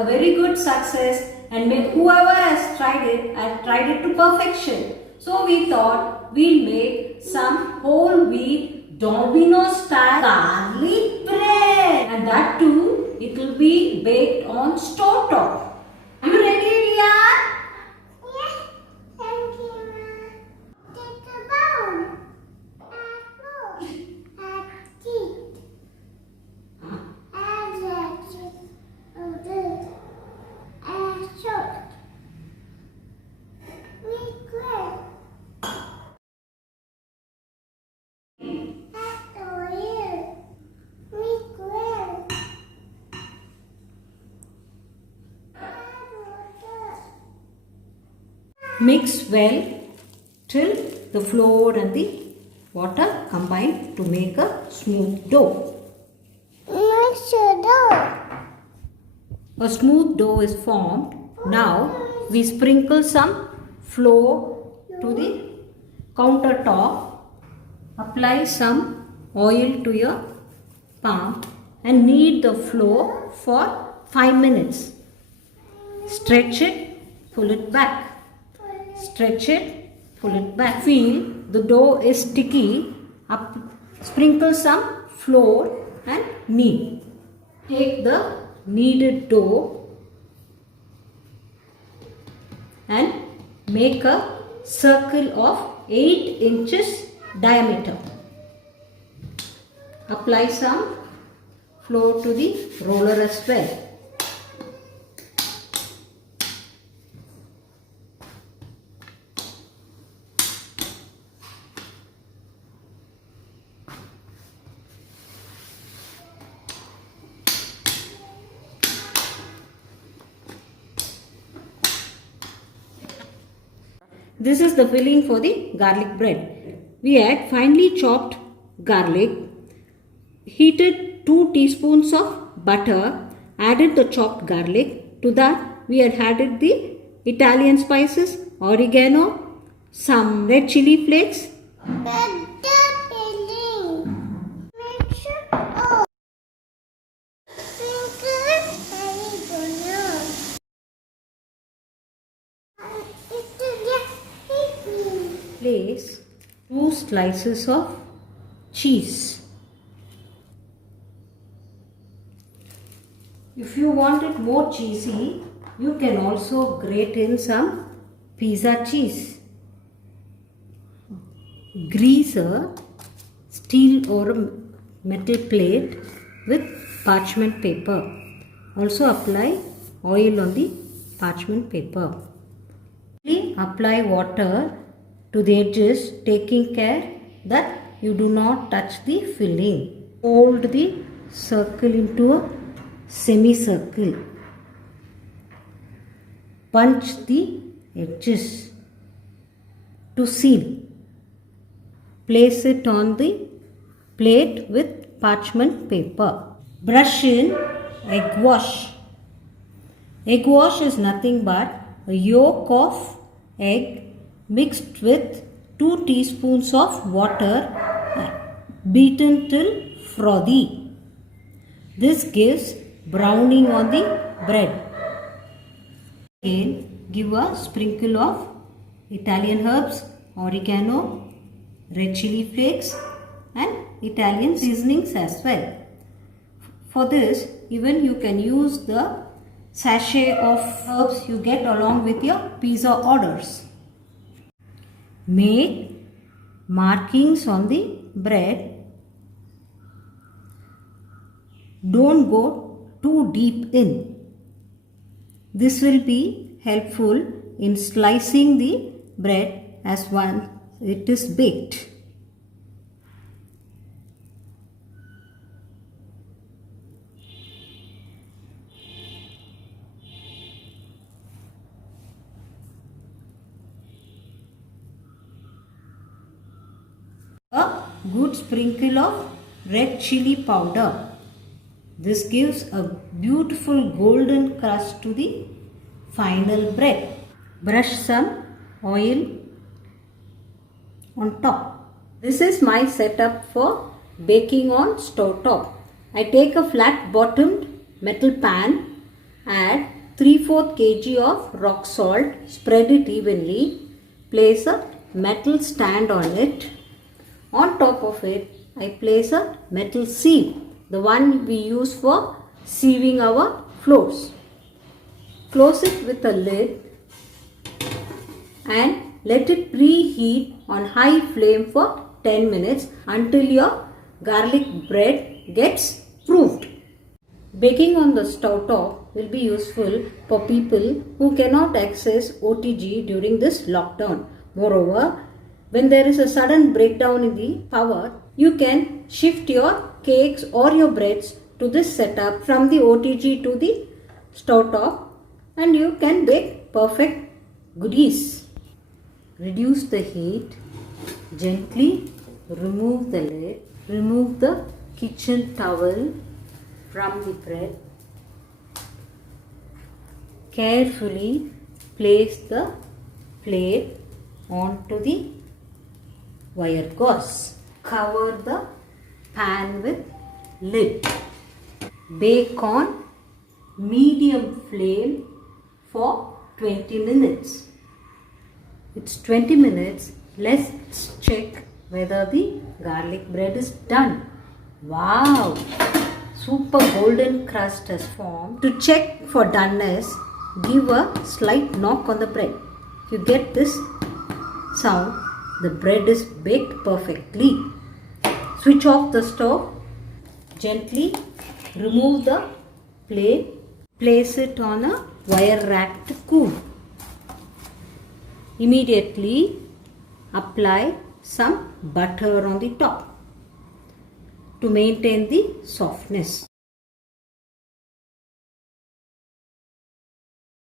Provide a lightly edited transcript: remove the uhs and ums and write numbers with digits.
a very good success, and whoever has tried it has tried it to perfection. So we thought we'll make some whole wheat Domino style garlic bread, and that too it will be baked on stove top. Are you ready, Ria? Yes, thank you, Ma. Take a bowl. Add flour. Add tea. Add add salt. Mix well. Add oil. Mix well. Add water. Mix well till the flour and the water combine to make a smooth dough. Mix it up. A smooth dough is formed. Now we sprinkle some flour to the countertop. Apply some oil to your palm and knead the flour for 5 minutes. Stretch it, pull it back. Stretch it, pull it back. Feel the dough is sticky. Sprinkle some flour and knead. Take the kneaded dough and make a circle of 8 inches diameter. Apply some flour to the roller as well. This is the filling for the garlic bread. We add finely chopped garlic, heated 2 teaspoons of butter, added the chopped garlic. To that we had added the Italian spices, oregano, some red chili flakes. Better filling. Make sure. Oh. Place 2 slices of cheese. If you want it more cheesy, you can also grate in some pizza cheese. Grease a steel or a metal plate with parchment paper. Also apply oil on the parchment paper. Apply water to the edges, taking care that you do not touch the filling. Fold the circle into a semicircle. Punch the edges to seal. Place it on the plate with parchment paper. Brush in egg wash. Egg wash is nothing but a yolk of egg mixed with 2 teaspoons of water beaten till frothy. This gives browning on the bread. Again, give a sprinkle of Italian herbs, oregano, red chili flakes and Italian seasonings as well. For this, even you can use the sachet of herbs you get along with your pizza orders. Make markings on the bread. Don't go too deep in. This will be helpful in slicing the bread as once it is baked. A good sprinkle of red chili powder. This gives a beautiful golden crust to the final bread. Brush some oil on top. This is my setup for baking on stove top. I take a flat bottomed metal pan Add 3/4 kg of rock salt. Spread it evenly. Place a metal stand on it. On top of it, I place a metal sieve, the one we use for sieving our flours. Close it with a lid and let it preheat on high flame for 10 minutes until your garlic bread gets proofed. Baking on the stove top will be useful for people who cannot access OTG during this lockdown. Moreover, when there is a sudden breakdown in the power, you can shift your cakes or your breads to this setup from the OTG to the stove top and you can bake perfect goodies. Reduce the heat, gently remove the lid, remove the kitchen towel from the bread. Carefully place the plate onto the wire gauze. Cover the pan with lid. Bake on medium flame for 20 minutes. It's 20 minutes. Let's check whether the garlic bread is done. Wow! Super golden crust has formed. To check for doneness, give a slight knock on the bread. If you get this sound, the bread is baked perfectly. Switch off the stove. Gently remove the plate. Place it on a wire rack to cool. Immediately apply some butter on the top to maintain the softness.